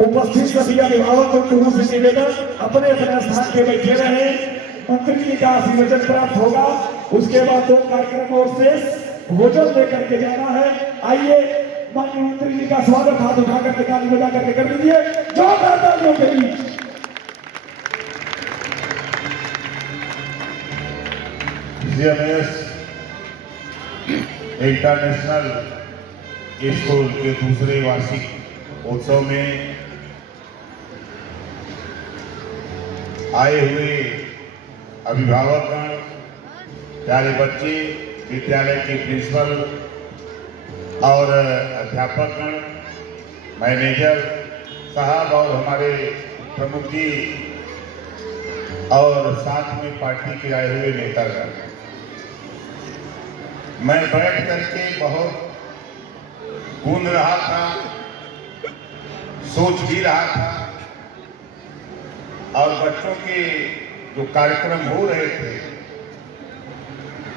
उपस्थित सभी अभिभावकों को से निवेदन अपने अपने स्थान पे बैठे रहे। मंत्री जी का आशीर्वचन प्राप्त होगा, उसके बाद दो कार्यक्रम और शेष भोजन लेकर के जाना है। आइए माननीय मंत्री जी का स्वागत हाथ उठाकर के ताली बजा करके कर दीजिए। जोरदार तालियों के बीच इंटरनेशनल स्कूल के दूसरे वार्षिक उत्सव में आए हुए अभिभावकगण, प्यारे बच्चे, विद्यालय के प्रिंसिपल और अध्यापकगण, मैनेजर साहब और हमारे प्रमुख जी और साथ में पार्टी के आए हुए नेतागण, मैं बैठ करके बहुत गूंज रहा था, सोच भी रहा था और बच्चों के जो कार्यक्रम हो रहे थे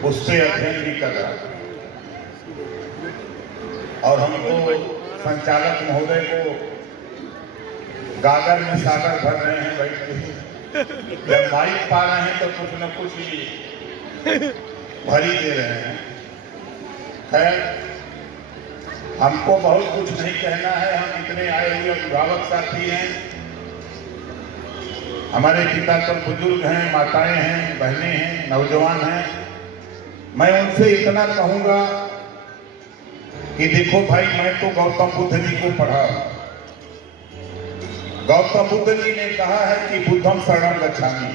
उससे अध्ययन भी कर रहा था। और हमको संचालक महोदय को गागर में सागर भर रहे हैं बैठ के, जब माइक पा रहे हैं तो कुछ न कुछ ही भर ही दे रहे हैं। खैर, हमको बहुत कुछ नहीं कहना है, हम इतने आए हुए अभिभावक साथी हैं, हमारे पिता तो बुजुर्ग हैं, माताएं हैं, बहनें हैं, नौजवान हैं। मैं उनसे इतना कहूंगा कि देखो भाई, मैं तो गौतम बुद्ध जी को पढ़ा। गौतम बुद्ध जी ने कहा है कि बुद्धम शरणं गच्छामि,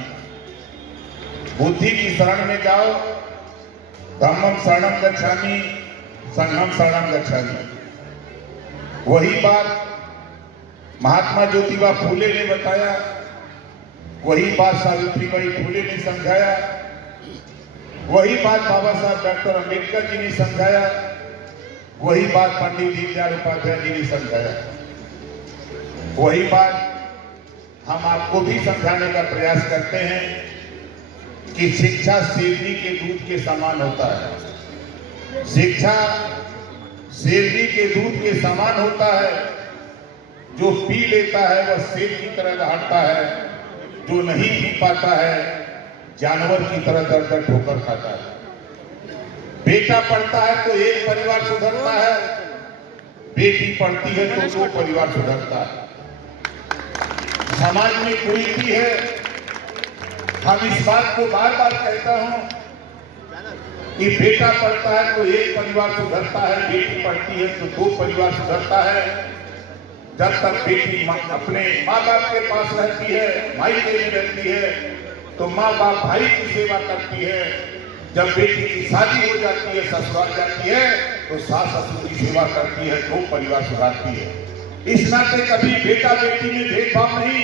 बुद्धि की शरण में जाओ, धम्मम शरणं गच्छामि, संघम शरणं गच्छामि। वही बात महात्मा ज्योतिबा फूले ने बताया, वही बात सावित्रीबाई फूले ने समझाया, वही बात बाबा साहब डॉक्टर अंबेडकर जी ने समझाया, वही बात पंडित दीनदयाल उपाध्याय जी ने समझाया, वही बात हम आपको भी समझाने का प्रयास करते हैं कि शिक्षा शेरनी के दूध के समान होता है। शिक्षा शेरनी के दूध के समान होता है, जो पी लेता है वह शेर की तरह दहाड़ता है, जो नहीं पी पाता है जानवर की तरह दर दर ठोकर खाता है। बेटा पढ़ता है तो एक परिवार सुधरता है, बेटी पढ़ती है तो दो परिवार सुधरता है। समाज में कुरीति है, हम इस बात को बार बार कहता हूं कि बेटा पढ़ता है तो एक परिवार सुधरता है, बेटी पढ़ती है तो दो परिवार सुधरता है। जब तक बेटी अपने माँ बाप के पास रहती है, मायके में रहती है, तो माँ बाप भाई की सेवा करती है। जब बेटी की शादी हो जाती है, ससुराल जाती है, तो सास ससुर की सेवा करती है, दो परिवार सुधारती है। इस नाते कभी बेटा बेटी में भेदभाव नहीं।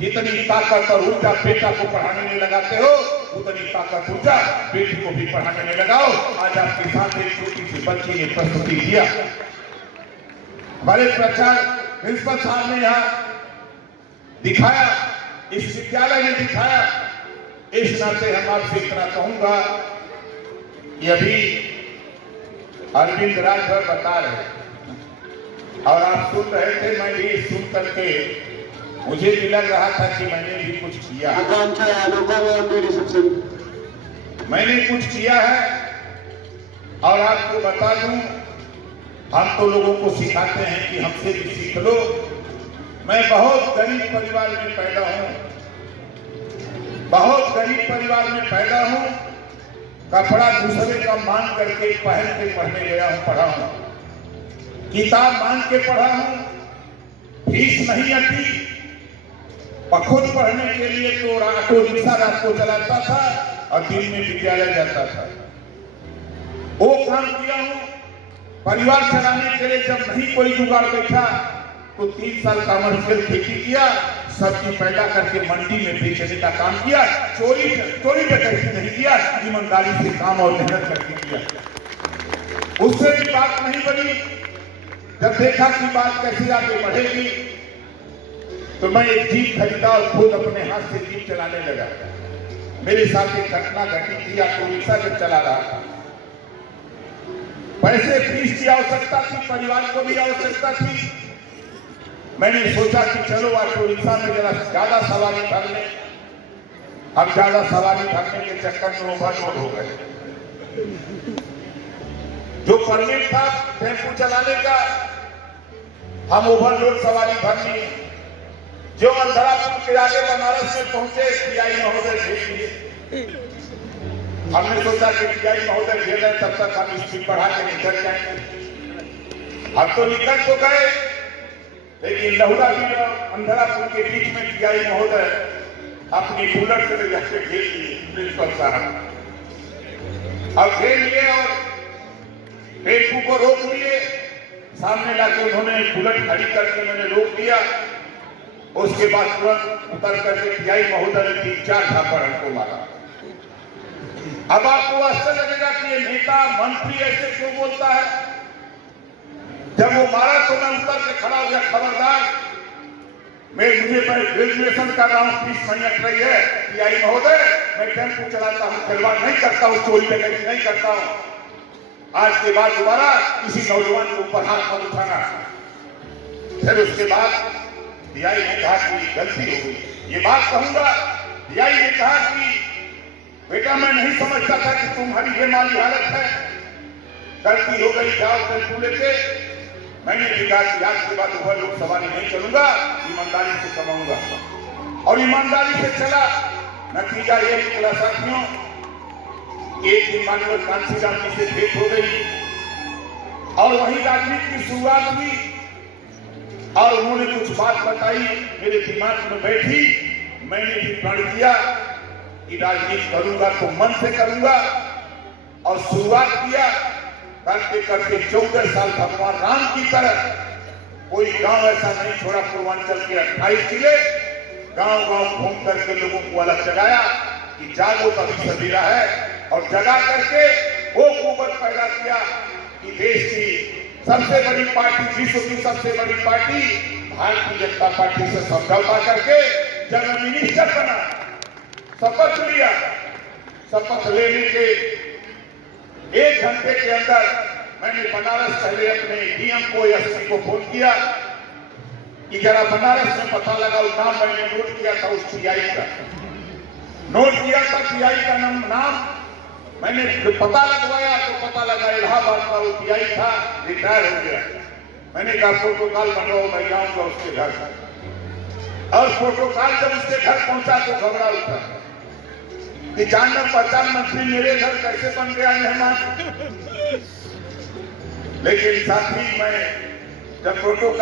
जितनी ताकत और ऊर्जा बेटा को पढ़ाने में लगाते हो, उतनी ताकत ऊर्जा बेटी को भी पढ़ाने में लगाओ। आज आपके साथ एक छोटी सी बच्ची ने प्रस्तुति दिया, हमारे प्रचार प्रिंसिपल साहब ने यहाँ दिखाया, इस विद्यालय ने दिखाया। इस नाते हम आपसे इतना कहूंगा कि अभी अरविंद राजभर बता रहे और आप सुन रहे थे, मैं भी सुन करके मुझे भी लग रहा था कि मैंने भी कुछ किया, मैंने कुछ किया है। और आपको बता दूं, हम तो लोगों को सिखाते हैं कि हमसे भी सीख लो। मैं बहुत गरीब परिवार में पैदा हूं, बहुत गरीब परिवार में पैदा हूं। कपड़ा दूसरे का मांग करके पहन के पढ़ने गया हूं, पढ़ा हूं, किताब मांग के पढ़ा हूं, फीस नहीं अटी। खुद पढ़ने के लिए तो ऑटो रिक्शा रात को चलाता था और दिन में विद्यालय जाता था, वो काम किया हूं। परिवार चलाने के लिए जब नहीं कोई जुगाड़ बैठा तो 3 साल कमर्शियल खेती किया, सब्जी पैदा करके मंडी में बेचने का काम किया। चोरी डकैती नहीं किया, ईमानदारी से काम और मेहनत करके किया। उससे भी बात नहीं बनी। जब देखा कि बात कैसे आगे बढ़ेगी तो मैं एक जीप खरीदा और खुद अपने हाथ से जीप चलाने लगा। मेरे साथ एक घटना घटी थी, ऑटो रिक्शा जब चला रहा था, पैसे फीस की आवश्यकता थी, परिवार को भी आवश्यकता थी। मैंने सोचा कि चलो ऑटो रिक्शा में जरा ज्यादा सवारी भर लें। अब ज्यादा सवारी भरने के चक्कर में ओवरलोड हो गए। जो परमिट था टेम्पो चलाने का, हम ओवरलोड सवारी भर लिए। जो अंधरापुर के आगे बनारस में पहुंचे, टीआई महोदय भेज दिए। हमने सोचा कि टीआई महोदय भेज रहे, तब तक हम स्पीड बढ़ा के निकल जाएंगे। हम तो निकल तो गए, लेकिन लहुरा भी अंधरापुर के बीच में टीआई महोदय अपनी बुलेट से जाके घेर लिए प्रिंसिपल साहब। अब घेर लिए और टेम्पू को रोक लिए। सामने लाके उन्होंने बुलेट खड़ी करके मैंने रोक दिया। उसके बाद तुरंत उतर करके टीआई महोदय ने 3-4 झापड़ हमको मारा। अब आपको आश्चर्य लगेगा कि ये नेता मंत्री ऐसे क्यों बोलता है। जब वो मारा तो मैं उतर के खड़ा हो गया, खबरदार, मुझे ग्रेजुएशन कर रहा हूँ, फीस नहीं अट रही है। टीआई महोदय, मैं टेम्पो चलाता हूँ, खिलवाड़ नहीं करता हूँ, चोरी डकैती नहीं करता हूँ। आज के बाद दोबारा किसी नौजवान के ऊपर हाथ मत उठाना। फिर उसके बाद टीआई ने कहा कि गलती हो गई। ये बात कहूंगा, टीआई ने कहा कि बेटा मैं नहीं समझता था कि तुम्हारी ये माली हालत है, गलती हो गई, जाओ टेम्पो लेके। मैंने भी कहा कि आज के बाद ओवरलोड सवारी नहीं करूंगा, ईमानदारी से कमाऊंगा। और ईमानदारी से चला। नतीजा ये निकला साथियों, एक दिन माननीय कांशीराम जी से भेंट हो गई और वही राजनीति की शुरुआत हुई। और उन्होंने कुछ बात बताई, मेरे दिमाग में बैठी। मैंने भी प्रण किया कि राजनीति करूंगा तो मन से करूंगा। और शुरुआत किया, करते करते 14 साल भगवान राम की तरह कोई गांव ऐसा नहीं छोड़ा। पूर्वांचल के 28 जिले गांव गांव घूम करके लोगों को अलग जगाया कि जागो कभी सवेरा है। और जगा करके वो कुवत पैदा किया कि देश की सबसे बड़ी पार्टी, विश्व की सबसे बड़ी पार्टी भारतीय जनता पार्टी से समझौता करके जब मैं मिनिस्टर बना, शपथ लिया। शपथ लेने के 1 घंटे के अंदर मैंने बनारस पहले अपने डीएम को, एसपी को फोन किया कि जरा बनारस में पता लगाओ। नाम मैंने नोट किया था उस टीआई का, नोट किया था टीआई का नाम। मैंने पता लगवाया तो पता लगा इलाहाबाद का वो टीआई था, रिटायर हो गया। मैंने कहा प्रोटोकॉल बनवाओ, मैं जाऊंगा उसके घर। और प्रोटोकॉल जब उसके घर पहुंचा तो घबरा उठा कि जान पहचान मंत्री मेरे घर कैसे बन गया मेहमान। लेकिन साथ ही मैं जब प्रोटोकॉल